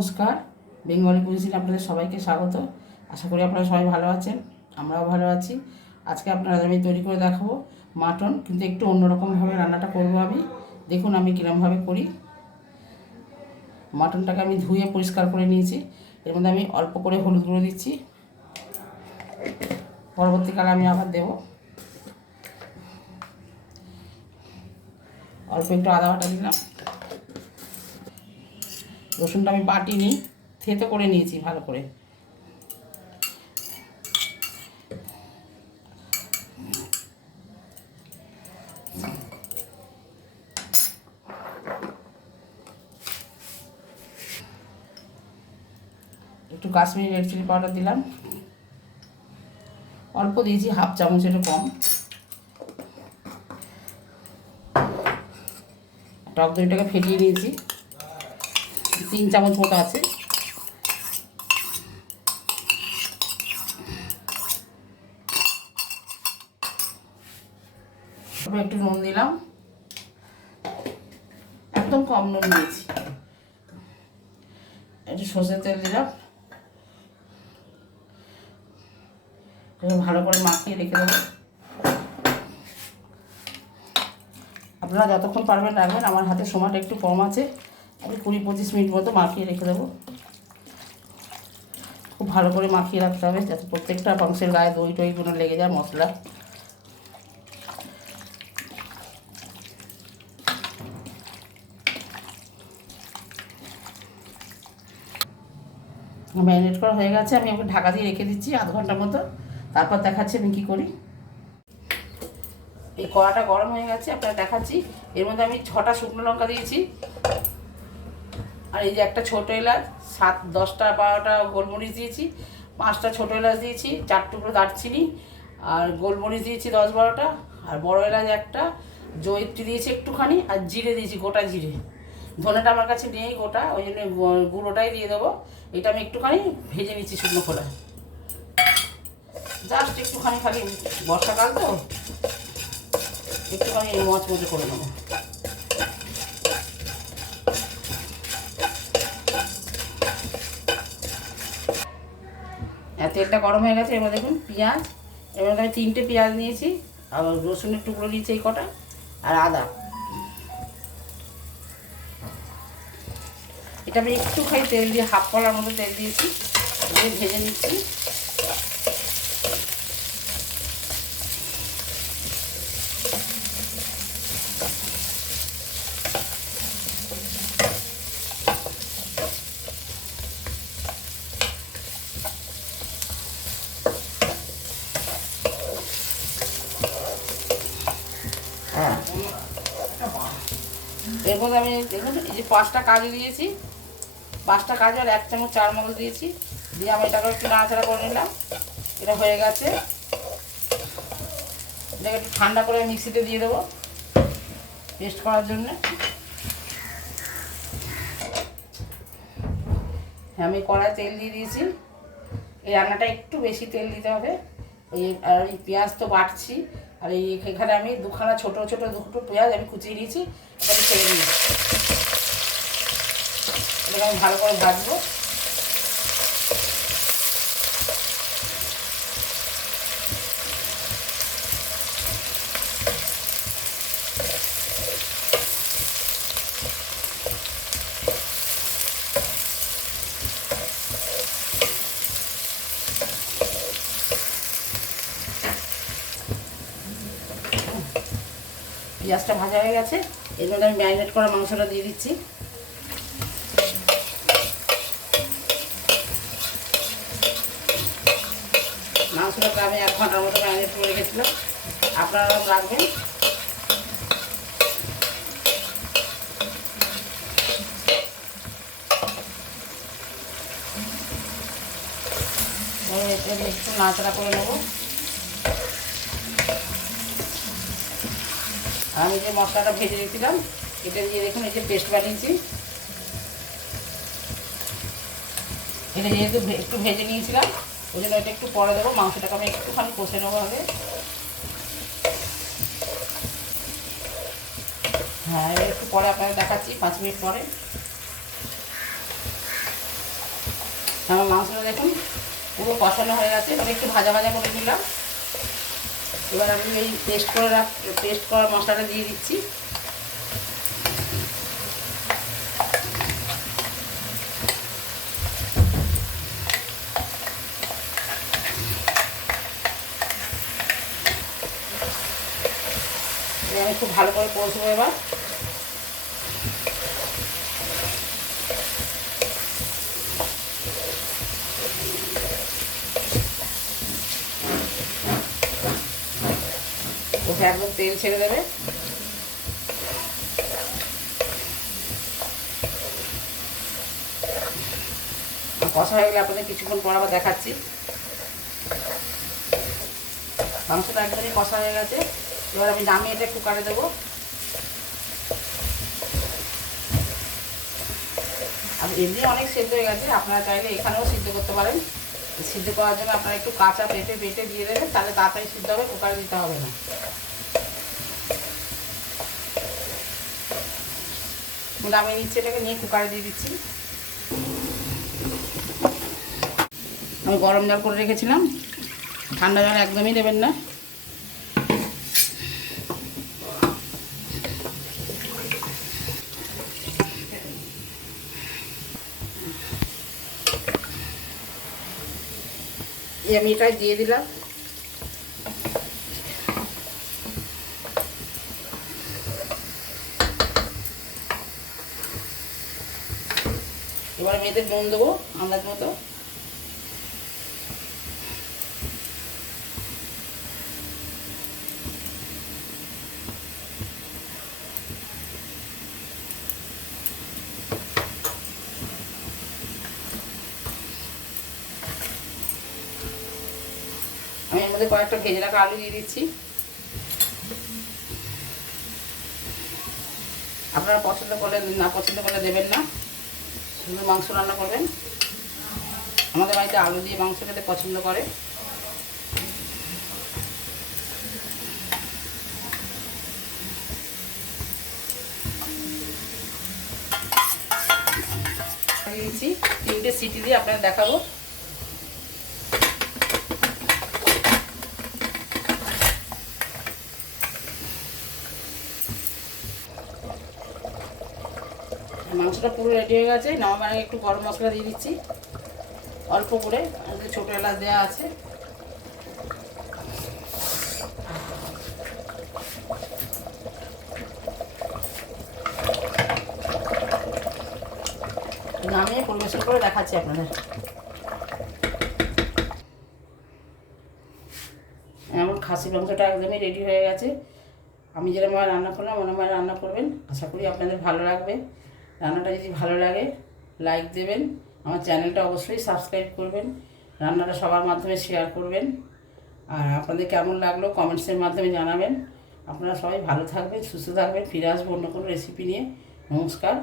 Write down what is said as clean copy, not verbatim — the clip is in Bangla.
নমস্কার, বেঙ্গলি কুইজিনে আপনাদের সবাইকে স্বাগত। আশা করি আপনারা সবাই ভালো আছেন, আমরাও ভালো আছি। আজকে আপনাদের আমি তৈরি করে দেখাবো মাটন, কিন্তু একটু অন্যরকমভাবে রান্নাটা করব আমি। দেখুন আমি কীরকমভাবে করি। মাটনটাকে আমি ধুয়ে পরিষ্কার করে নিয়েছি। এর মধ্যে আমি অল্প করে হলুদ গুঁড়ো দিচ্ছি, পরবর্তীকালে আমি আবার দেব। অল্প একটু আদা বাটা দিলাম। রসুনটা আমি বাটিনি, থেতো করে নিয়েছি ভালো করে। একটু কাশ্মীরি রেড চিলি পাউডার দিলাম, অল্প দিয়েছি, হাফ চামচ, একটু কম। টক দইটাকে ফেটিয়ে নিয়েছি, 3 চামচ মতো আছে। একটু নুন দিলাম, একদম কম নুন দিয়েছি। একটু সর্ষের তেল দিলাম, ভালো করে মাখিয়ে রেখে দেবো। আপনারা যতক্ষণ পারবেন রাখবেন, আমার হাতে সময়টা একটু কম আছে। আমি 20-25 মিনিট মতো মাখিয়ে রেখে দেবো। খুব ভালো করে মাখিয়ে রাখতে হবে, যাতে প্রত্যেকটা মাংসের গায়ে দই টইগুলো লেগে যায়, মশলা। ম্যারিনেট করা হয়ে গেছে, আমি ওকে ঢাকা দিয়ে রেখে দিচ্ছি আধ ঘন্টার মতো। তারপর দেখাচ্ছি আমি কী করি। এই কড়াটা গরম হয়ে গেছে, আপনারা দেখাচ্ছি। এর মধ্যে আমি 6টা শুকনো লঙ্কা দিয়েছি, আর এই যে একটা ছোটো এলাচ, 7-10টা 12টা গোলমরিচ দিয়েছি, 5টা ছোটো এলাচ দিয়েছি, 4 টুকরো দারচিনি, আর গোলমরিচ দিয়েছি 10-12টা, আর বড় এলাচ একটা, জয়িত্রী দিয়েছি একটুখানি, আর জিরে দিয়েছি, গোটা জিরে। ধনেটা আমার কাছে নেই গোটা, ওই জন্য গুঁড়োটাই দিয়ে দেবো। এটা আমি একটুখানি ভেজে নিচ্ছি শুকনো খোলায়, জাস্ট একটুখানি, খালি বর্ষাকাল তো একটুখানি মচমচে করে নেবো। তেলটা গরম হয়ে গেছে, এবার দেখুন পেঁয়াজ। এবার আমি 3টে পেঁয়াজ নিয়েছি, আর রসুনের টুকরো নিয়েছি এই কটা, আর আদা। এটা আমি একটুখানি তেল দিয়ে, হাফ কলার মতো তেল দিয়েছি, দিয়ে ভেজে নিচ্ছি। হ্যাঁ, এর মধ্যে আমি দেখুন এই যে 5টা কাজু দিয়েছি, 5টা কাজু আর 1 চামচ চারমগজ দিয়েছি, দিয়ে আমি এটাকে একটু নাড়াচাড়া করে নিলাম। এটা হয়ে গেছে, এটাকে একটু ঠান্ডা করে মিক্সিতে দিয়ে দেবো পেস্ট করার জন্য। হ্যাঁ, আমি কড়ায় তেল দিয়ে দিয়েছি। এই রান্নাটা একটু বেশি তেল দিতে হবে। আর এই পেঁয়াজ তো বাটছি, আর এখানে আমি 2খানা ছোটো ছোটো 2 পেঁয়াজ আমি কুচিয়ে নিয়েছি, এটা আমি ছেড়ে দিয়েছি। এটাকে আমি ভালো করে ভাজবো। পেঁয়াজটা ভাজা হয়ে গেছে, এর মধ্যে আমি ম্যারিনেট করা মাংসটা দিয়ে দিচ্ছি। মাংসটাকে আমি 1 ঘন্টার মতো ম্যারিনেট করে রেখেছিলাম, আপনারাও রাখবেন। একটু নাড়াচাড়া করে নেবো। আমি যে মশলাটা ভেজে রেখেছিলাম, এটা দিয়ে দেখুন এই যে পেস্ট বানিয়েছি। এটা যেহেতু একটু ভেজে নিয়েছিলাম, ওই জন্য এটা একটু পরে দেবো। মাংসটাকে আমি একটুখানি কষে নেবো আগে। হ্যাঁ, একটু পরে আপনাদের দেখাচ্ছি, 5 মিনিট পরে। আমার মাংসটা দেখুন পুরো কষানো হয়ে গেছে, আমি একটু ভাজা ভাজা করে নিলাম। এবার আমি এই পেস্ট করা মশলাটা দিয়ে দিচ্ছি। আমি খুব ভালো করে কষবো এবার। ওকে একদম তেল ছেড়ে দেবে। কষা হয়ে গেলে আপনাদের কিছুক্ষণ পর আবার দেখাচ্ছি। মাংসটা একদমই কষা হয়ে গেছে, এবার আমি নামিয়ে এটা কুকারে দেবো। আর এমনি অনেক সেদ্ধ হয়ে গেছে, আপনারা চাইলে এখানেও সিদ্ধ করতে পারেন। সিদ্ধ করার জন্য আপনারা একটু কাঁচা পেঁপে দিয়ে দেবেন, তাহলে তাড়াতাড়ি সিদ্ধ হবে, কুকারে দিতে হবে না। নামিয়ে নিচ্ছে, এটাকে নিয়ে কুকারে দিয়ে দিচ্ছি। আমি গরম জল করে রেখেছিলাম, ঠান্ডা জল একদমই দেবেন না। আমি এটাই দিয়ে দিলাম। এবার আমি এতে নুন দেবো আন্দাজ মতো। আমি এর মধ্যে কয়েকটা ভেজে রাখা আলু দিয়ে দিচ্ছি। আপনারা পছন্দ করলে, না পছন্দ করলে দেবেন না, শুধু মাংস রান্না করবেন। আমাদের বাড়িতে আলু দিয়ে মাংস খেতে পছন্দ করে। দিয়েছি 3টে সিটি দিয়ে আপনাদের দেখাবো। মাংসটা পুরো রেডি হয়ে গেছে। নামাবার আগে একটু গরম মশলা দিয়ে দিচ্ছি অল্প করে, ছোটো এলাচ দেওয়া আছে। নামিয়ে পরিবেশন করে দেখাচ্ছি আপনাদের। আমার খাসি মাংসটা একদমই রেডি হয়ে গেছে। আমি যেরকম রান্না করলাম ওরকম রান্না করবেন, আশা করি আপনাদের ভালো লাগবে। রান্নাটা যদি ভালো লাগে লাইক দেবেন, আমার চ্যানেলটা অবশ্যই সাবস্ক্রাইব করবেন, রান্নাটা সবার মাধ্যমে শেয়ার করবেন। আর আপনাদের কেমন লাগলো কমেন্টসের মাধ্যমে জানাবেন। আপনারা সবাই ভালো থাকবেন, সুস্থ থাকবেন। ফিরে আসবো অন্য কোনো রেসিপি নিয়ে। নমস্কার।